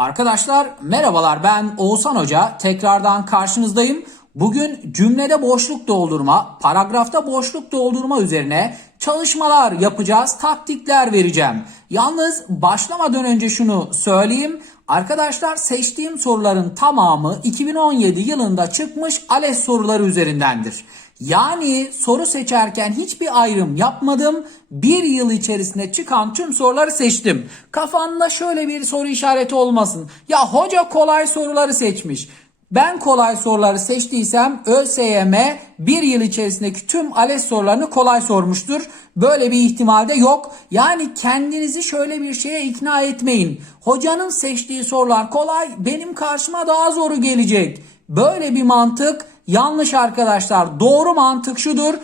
Arkadaşlar merhabalar ben Oğuzhan Hoca tekrardan karşınızdayım. Bugün cümlede boşluk doldurma, paragrafta boşluk doldurma üzerine çalışmalar yapacağız, taktikler vereceğim. Yalnız başlamadan önce şunu söyleyeyim. Arkadaşlar seçtiğim soruların tamamı 2017 yılında çıkmış ALES soruları üzerindendir. Yani soru seçerken hiçbir ayrım yapmadım. Bir yıl içerisinde çıkan tüm soruları seçtim. Kafanda şöyle bir soru işareti olmasın. Ya hoca kolay soruları seçmiş. Ben kolay soruları seçtiysem ÖSYM bir yıl içerisindeki tüm ALES sorularını kolay sormuştur. Böyle bir ihtimal de yok. Yani kendinizi şöyle bir şeye ikna etmeyin. Hocanın seçtiği sorular kolay, benim karşıma daha zoru gelecek. Böyle bir mantık yanlış arkadaşlar. Doğru mantık şudur.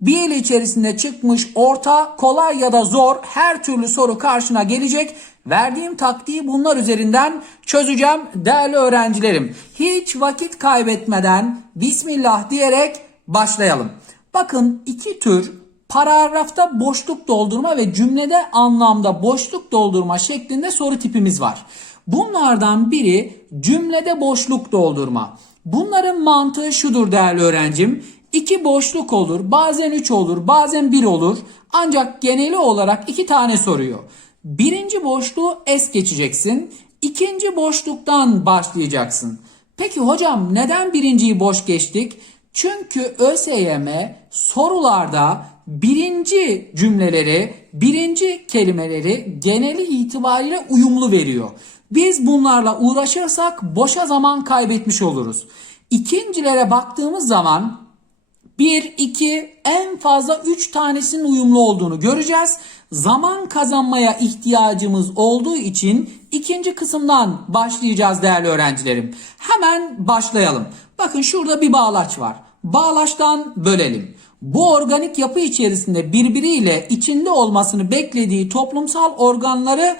Bir yıl içerisinde çıkmış orta, kolay ya da zor her türlü soru karşına gelecek. Verdiğim taktiği bunlar üzerinden çözeceğim değerli öğrencilerim. Hiç vakit kaybetmeden Bismillah diyerek başlayalım. Bakın iki tür paragrafta boşluk doldurma ve cümlede anlamda boşluk doldurma şeklinde soru tipimiz var. Bunlardan biri cümlede boşluk doldurma. Bunların mantığı şudur değerli öğrencim. İki boşluk olur, bazen üç olur, bazen bir olur. Ancak geneli olarak iki tane soruyor. Birinci boşluğu es geçeceksin. İkinci boşluktan başlayacaksın. Peki hocam neden birinciyi boş geçtik? Çünkü ÖSYM sorularda birinci cümleleri, birinci kelimeleri geneli itibariyle uyumlu veriyor. Biz bunlarla uğraşırsak boşa zaman kaybetmiş oluruz. İkincilere baktığımız zaman 1, 2 en fazla 3 tanesinin uyumlu olduğunu göreceğiz. Zaman kazanmaya ihtiyacımız olduğu için ikinci kısımdan başlayacağız değerli öğrencilerim. Hemen başlayalım. Bakın şurada bir bağlaç var. Bağlaçtan bölelim. Bu organik yapı içerisinde birbiriyle içinde olmasını beklediği toplumsal organları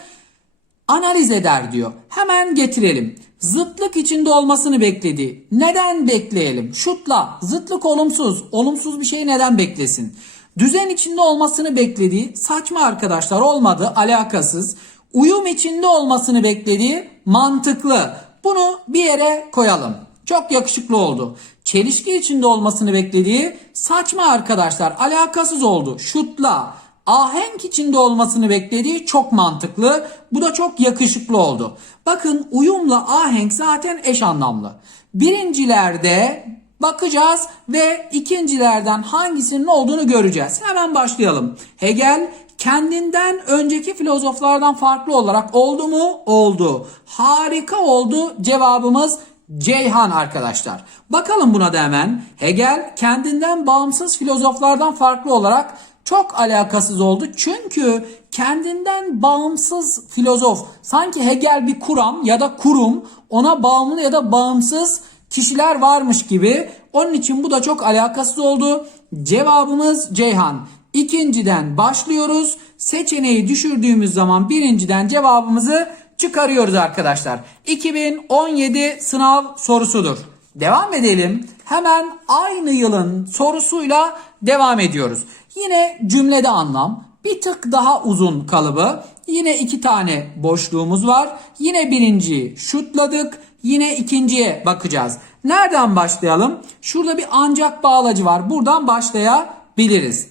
analiz eder diyor. Hemen getirelim. Zıtlık içinde olmasını bekledi. Neden bekleyelim? Şutla. Zıtlık olumsuz. Olumsuz bir şey neden beklesin? Düzen içinde olmasını beklediği saçma arkadaşlar olmadı. Alakasız. Uyum içinde olmasını beklediği mantıklı. Bunu bir yere koyalım. Çok yakışıklı oldu. Çelişki içinde olmasını beklediği saçma arkadaşlar. Alakasız oldu. Şutla ahenk içinde olmasını beklediği çok mantıklı. Bu da çok yakışıklı oldu. Bakın uyumla ahenk zaten eş anlamlı. Birincilerde bakacağız ve ikincilerden hangisinin olduğunu göreceğiz. Hemen başlayalım. Hegel kendinden önceki filozoflardan farklı olarak oldu mu? Oldu. Harika oldu. Cevabımız Ceyhan arkadaşlar. Bakalım buna da hemen. Hegel kendinden bağımsız filozoflardan farklı olarak çok alakasız oldu. Çünkü kendinden bağımsız filozof sanki Hegel bir kuram ya da kurum ona bağımlı ya da bağımsız kişiler varmış gibi. Onun için bu da çok alakasız oldu. Cevabımız Ceyhan. İkinciden başlıyoruz. Seçeneği düşürdüğümüz zaman birinciden cevabımızı çıkarıyoruz arkadaşlar. 2017 sınav sorusudur. Devam edelim. Hemen aynı yılın sorusuyla devam ediyoruz. Yine cümlede anlam, bir tık daha uzun kalıbı. Yine iki tane boşluğumuz var. Yine birinciyi şutladık. Yine ikinciye bakacağız. Nereden başlayalım? Şurada bir ancak bağlacı var. Buradan başlayabiliriz.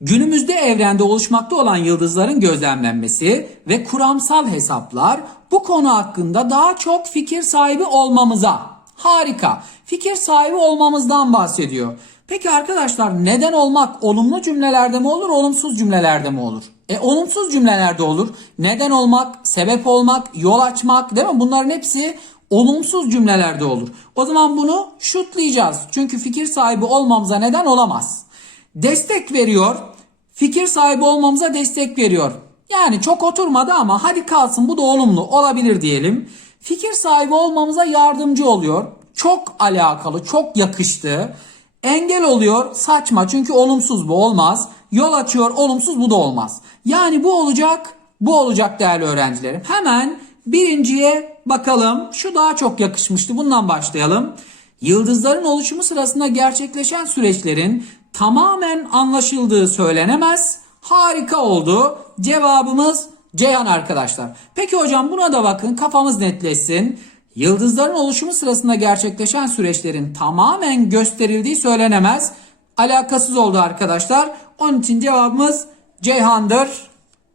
Günümüzde evrende oluşmakta olan yıldızların gözlemlenmesi ve kuramsal hesaplar bu konu hakkında daha çok fikir sahibi olmamıza harika fikir sahibi olmamızdan bahsediyor. Peki arkadaşlar neden olmak olumlu cümlelerde mi olur, olumsuz cümlelerde mi olur? E olumsuz cümlelerde olur. Neden olmak, sebep olmak, yol açmak değil mi? Bunların hepsi olumsuz cümlelerde olur. O zaman bunu şutlayacağız. Çünkü fikir sahibi olmamıza neden olamaz. Destek veriyor. Fikir sahibi olmamıza destek veriyor. Yani çok oturmadı ama hadi kalsın bu da olumlu olabilir diyelim. Fikir sahibi olmamıza yardımcı oluyor. Çok alakalı, çok yakıştı. Engel oluyor saçma çünkü olumsuz bu olmaz. Yol açıyor olumsuz bu da olmaz. Yani bu olacak bu olacak değerli öğrencilerim. Hemen birinciye bakalım. Şu daha çok yakışmıştı bundan başlayalım. Yıldızların oluşumu sırasında gerçekleşen süreçlerin tamamen anlaşıldığı söylenemez. Harika oldu. Cevabımız Ceyhan arkadaşlar. Peki hocam buna da bakın kafamız netleşsin. Yıldızların oluşumu sırasında gerçekleşen süreçlerin tamamen gösterildiği söylenemez. Alakasız oldu arkadaşlar. Onun için cevabımız Ceyhan'dır.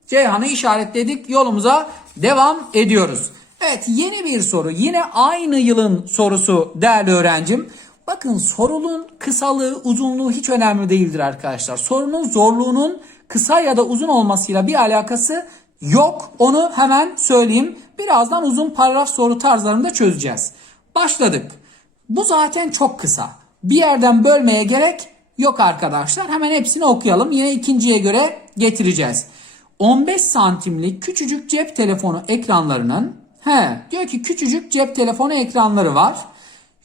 Ceyhan'ı işaretledik. Yolumuza devam ediyoruz. Evet yeni bir soru. Yine aynı yılın sorusu değerli öğrencim. Bakın sorunun kısalığı, uzunluğu hiç önemli değildir arkadaşlar. Sorunun zorluğunun kısa ya da uzun olmasıyla bir alakası yok. Onu hemen söyleyeyim. Birazdan uzun paragraf soru tarzlarında çözeceğiz. Başladık. Bu zaten çok kısa. Bir yerden bölmeye gerek yok arkadaşlar. Hemen hepsini okuyalım. Yine ikinciye göre getireceğiz. 15 santimlik küçücük cep telefonu ekranlarının he diyor ki küçücük cep telefonu ekranları var.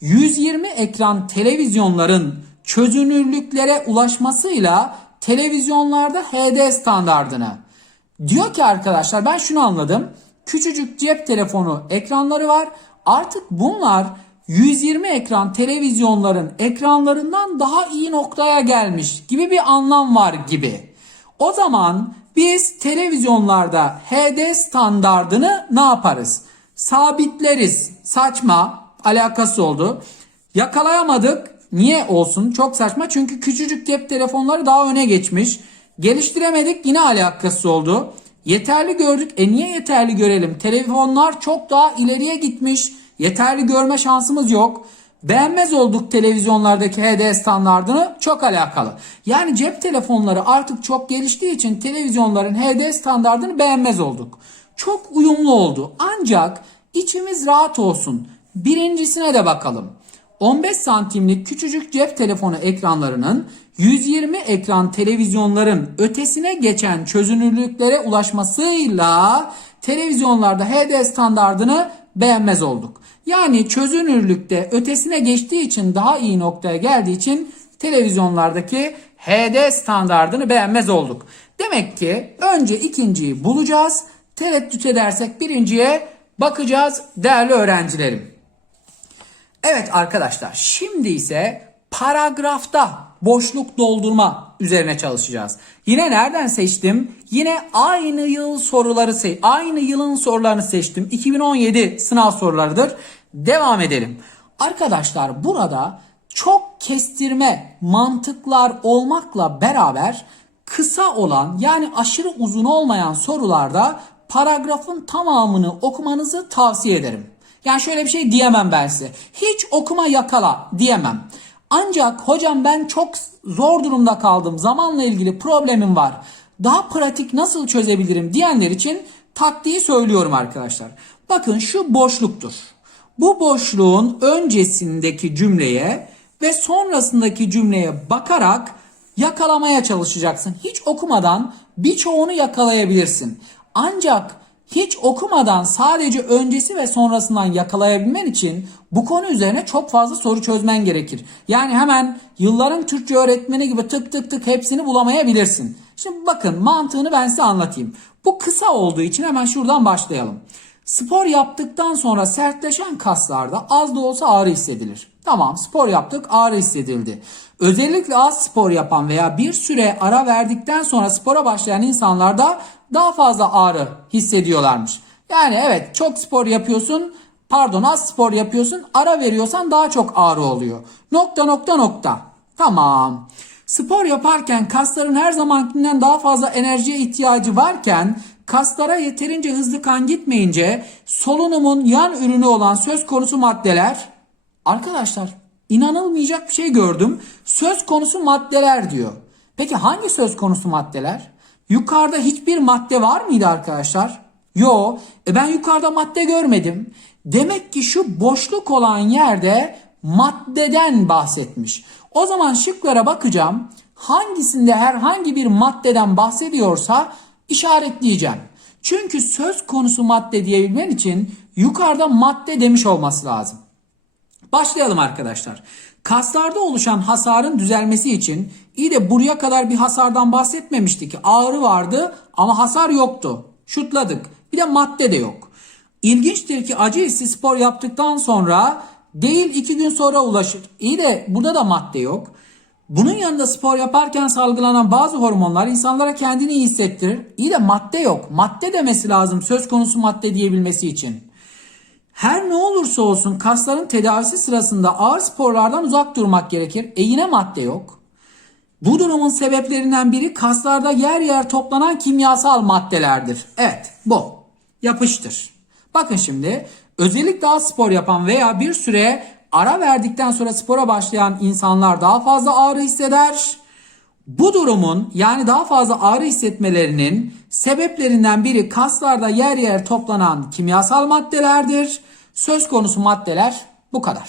120 ekran televizyonların çözünürlüklere ulaşmasıyla televizyonlarda HD standardını diyor ki arkadaşlar ben şunu anladım. Küçücük cep telefonu ekranları var. Artık bunlar 120 ekran televizyonların ekranlarından daha iyi noktaya gelmiş gibi bir anlam var gibi. O zaman biz televizyonlarda HD standardını ne yaparız? Sabitleriz. Saçma. Alakası oldu. Yakalayamadık. Niye olsun? Çok saçma. Çünkü küçücük cep telefonları daha öne geçmiş. Geliştiremedik. Yine alakası oldu. Yeterli gördük. E niye yeterli görelim? Telefonlar çok daha ileriye gitmiş. Yeterli görme şansımız yok. Beğenmez olduk televizyonlardaki HD standartını çok alakalı. Yani cep telefonları artık çok geliştiği için televizyonların HD standartını beğenmez olduk. Çok uyumlu oldu. Ancak içimiz rahat olsun. Birincisine de bakalım. 15 santimlik küçücük cep telefonu ekranlarının 120 ekran televizyonların ötesine geçen çözünürlüklere ulaşmasıyla televizyonlarda HD standartını beğenmez olduk. Yani çözünürlükte ötesine geçtiği için daha iyi noktaya geldiği için televizyonlardaki HD standartını beğenmez olduk. Demek ki önce ikinciyi bulacağız. Tereddüt edersek birinciye bakacağız değerli öğrencilerim. Evet arkadaşlar şimdi ise paragrafta boşluk doldurma üzerine çalışacağız. Yine nereden seçtim? Yine aynı yıl soruları se aynı yılın sorularını seçtim. 2017 sınav sorularıdır. Devam edelim. Arkadaşlar burada çok kestirme mantıklar olmakla beraber kısa olan yani aşırı uzun olmayan sorularda paragrafın tamamını okumanızı tavsiye ederim. Yani şöyle bir şey diyemem ben size. Hiç okuma yakala diyemem. Ancak hocam ben çok zor durumda kaldım. Zamanla ilgili problemim var. Daha pratik nasıl çözebilirim diyenler için taktiği söylüyorum arkadaşlar. Bakın şu boşluktur. Bu boşluğun öncesindeki cümleye ve sonrasındaki cümleye bakarak yakalamaya çalışacaksın. Hiç okumadan birçoğunu yakalayabilirsin. Ancak hiç okumadan sadece öncesi ve sonrasından yakalayabilmen için bu konu üzerine çok fazla soru çözmen gerekir. Yani hemen yılların Türkçe öğretmeni gibi tık tık tık hepsini bulamayabilirsin. Şimdi bakın mantığını ben size anlatayım. Bu kısa olduğu için hemen şuradan başlayalım. Spor yaptıktan sonra sertleşen kaslarda az da olsa ağrı hissedilir. Tamam spor yaptık ağrı hissedildi. Özellikle az spor yapan veya bir süre ara verdikten sonra spora başlayan insanlarda daha fazla ağrı hissediyorlarmış. Yani evet çok spor yapıyorsun pardon az spor yapıyorsun ara veriyorsan daha çok ağrı oluyor. Nokta nokta nokta. Tamam. Spor yaparken kasların her zamankinden daha fazla enerjiye ihtiyacı varken kaslara yeterince hızlı kan gitmeyince solunumun yan ürünü olan söz konusu maddeler arkadaşlar inanılmayacak bir şey gördüm. Söz konusu maddeler diyor. Peki hangi söz konusu maddeler? Yukarıda hiçbir madde var mıydı arkadaşlar? Yo. E ben yukarıda madde görmedim. Demek ki şu boşluk olan yerde maddeden bahsetmiş. O zaman şıklara bakacağım. Hangisinde herhangi bir maddeden bahsediyorsa işaretleyeceğim. Çünkü söz konusu madde diyebilmen için yukarıda madde demiş olması lazım. Başlayalım arkadaşlar. Kaslarda oluşan hasarın düzelmesi için iyi de buraya kadar bir hasardan bahsetmemişti ki ağrı vardı ama hasar yoktu. Şutladık. Bir de madde de yok. İlginçtir ki acı hissi spor yaptıktan sonra değil iki gün sonra ulaşır. İyi de burada da madde yok. Bunun yanında spor yaparken salgılanan bazı hormonlar insanlara kendini iyi hissettirir. İyi de madde yok. Madde demesi lazım söz konusu madde diyebilmesi için. Her ne olursa olsun kasların tedavisi sırasında ağır sporlardan uzak durmak gerekir. E yine madde yok. Bu durumun sebeplerinden biri kaslarda yer yer toplanan kimyasal maddelerdir. Evet bu. Yapıştır. Bakın şimdi özellikle az spor yapan veya bir süre ara verdikten sonra spora başlayan insanlar daha fazla ağrı hisseder. Bu durumun yani daha fazla ağrı hissetmelerinin sebeplerinden biri kaslarda yer yer toplanan kimyasal maddelerdir. Söz konusu maddeler bu kadar.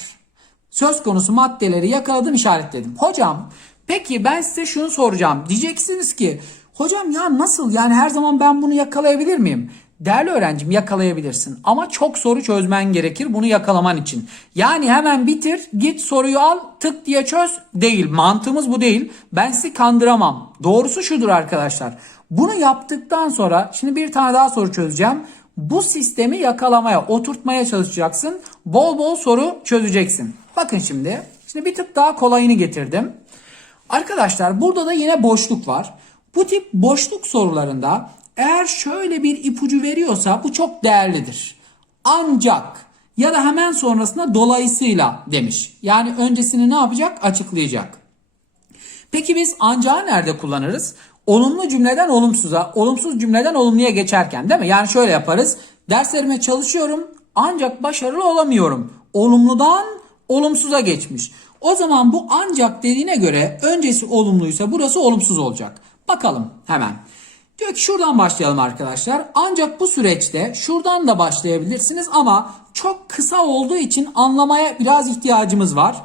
Söz konusu maddeleri yakaladım işaretledim. Hocam peki ben size şunu soracağım. Diyeceksiniz ki hocam ya nasıl yani her zaman ben bunu yakalayabilir miyim? Değerli öğrencim yakalayabilirsin ama çok soru çözmen gerekir bunu yakalaman için. Yani hemen bitir git soruyu al tık diye çöz değil mantığımız bu değil. Ben sizi kandıramam. Doğrusu şudur arkadaşlar. Bunu yaptıktan sonra şimdi bir tane daha soru çözeceğim. Bu sistemi yakalamaya, oturtmaya çalışacaksın. Bol bol soru çözeceksin. Bakın şimdi. Şimdi bir tık daha kolayını getirdim. Arkadaşlar burada da yine boşluk var. Bu tip boşluk sorularında eğer şöyle bir ipucu veriyorsa bu çok değerlidir. Ancak ya da hemen sonrasında dolayısıyla demiş. Yani öncesini ne yapacak? Açıklayacak. Peki biz ancağı nerede kullanırız? Olumlu cümleden olumsuza, olumsuz cümleden olumluya geçerken değil mi? Yani şöyle yaparız. Derslerime çalışıyorum ancak başarılı olamıyorum. Olumludan olumsuza geçmiş. O zaman bu ancak dediğine göre öncesi olumluysa burası olumsuz olacak. Bakalım hemen. Diyor ki şuradan başlayalım arkadaşlar. Ancak bu süreçte şuradan da başlayabilirsiniz ama çok kısa olduğu için anlamaya biraz ihtiyacımız var.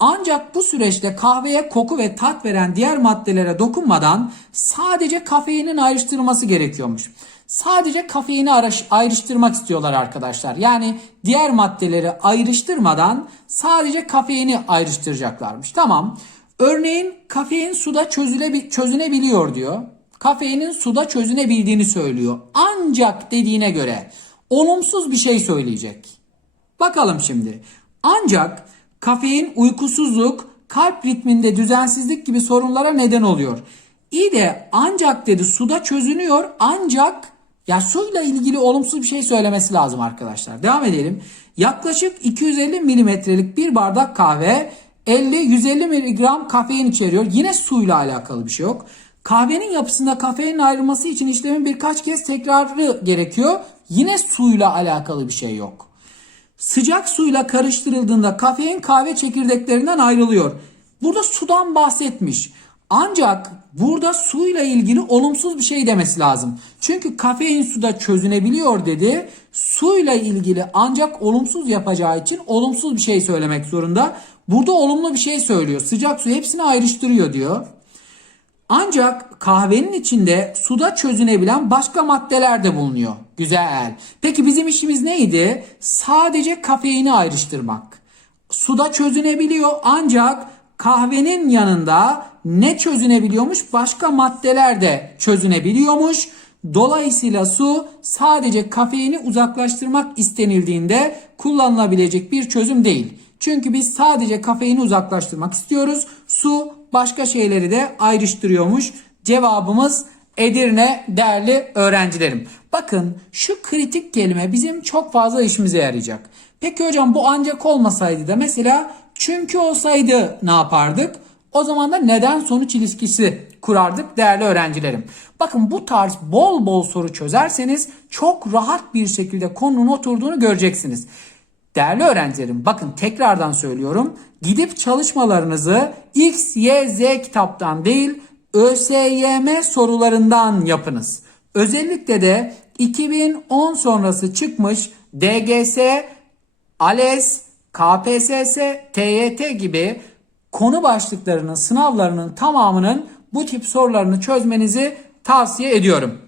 Ancak bu süreçte kahveye koku ve tat veren diğer maddelere dokunmadan sadece kafeinin ayrıştırılması gerekiyormuş. Sadece kafeini ayrıştırmak istiyorlar arkadaşlar. Yani diğer maddeleri ayrıştırmadan sadece kafeini ayrıştıracaklarmış. Tamam. Örneğin kafein suda çözüle, çözünebiliyor diyor. Kafeinin suda çözünebildiğini söylüyor. Ancak dediğine göre olumsuz bir şey söyleyecek. Bakalım şimdi. Ancak kafein uykusuzluk, kalp ritminde düzensizlik gibi sorunlara neden oluyor. İyi de ancak dedi suda çözünüyor ancak ya suyla ilgili olumsuz bir şey söylemesi lazım arkadaşlar. Devam edelim. Yaklaşık 250 milimetrelik bir bardak kahve 50-150 miligram kafein içeriyor. Yine suyla alakalı bir şey yok. Kahvenin yapısında kafeinin ayrılması için işlemin birkaç kez tekrarı gerekiyor. Yine suyla alakalı bir şey yok. Sıcak suyla karıştırıldığında kafein kahve çekirdeklerinden ayrılıyor. Burada sudan bahsetmiş. Ancak burada suyla ilgili olumsuz bir şey demesi lazım. Çünkü kafein suda çözünebiliyor dedi. Suyla ilgili ancak olumsuz yapacağı için olumsuz bir şey söylemek zorunda. Burada olumlu bir şey söylüyor. Sıcak su hepsini ayrıştırıyor diyor. Ancak kahvenin içinde suda çözünebilen başka maddeler de bulunuyor. Güzel. Peki bizim işimiz neydi? Sadece kafeini ayrıştırmak. Suda çözünebiliyor ancak kahvenin yanında ne çözünebiliyormuş? Başka maddeler de çözünebiliyormuş. Dolayısıyla su sadece kafeini uzaklaştırmak istenildiğinde kullanılabilecek bir çözüm değil. Çünkü biz sadece kafeini uzaklaştırmak istiyoruz. Su başka şeyleri de ayrıştırıyormuş. Cevabımız Edirne değerli öğrencilerim. Bakın şu kritik kelime bizim çok fazla işimize yarayacak. Peki hocam bu ancak olmasaydı da mesela çünkü olsaydı ne yapardık? O zaman da neden sonuç ilişkisi kurardık değerli öğrencilerim. Bakın bu tarz bol bol soru çözerseniz çok rahat bir şekilde konunun oturduğunu göreceksiniz. Değerli öğrencilerim bakın tekrardan söylüyorum. Gidip çalışmalarınızı X, Y, Z kitaptan değil ÖSYM sorularından yapınız. Özellikle de 2010 sonrası çıkmış DGS, ALES, KPSS, TYT gibi konu başlıklarının sınavlarının tamamının bu tip sorularını çözmenizi tavsiye ediyorum.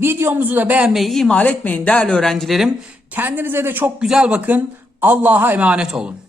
Videomuzu da beğenmeyi ihmal etmeyin değerli öğrencilerim. Kendinize de çok güzel bakın. Allah'a emanet olun.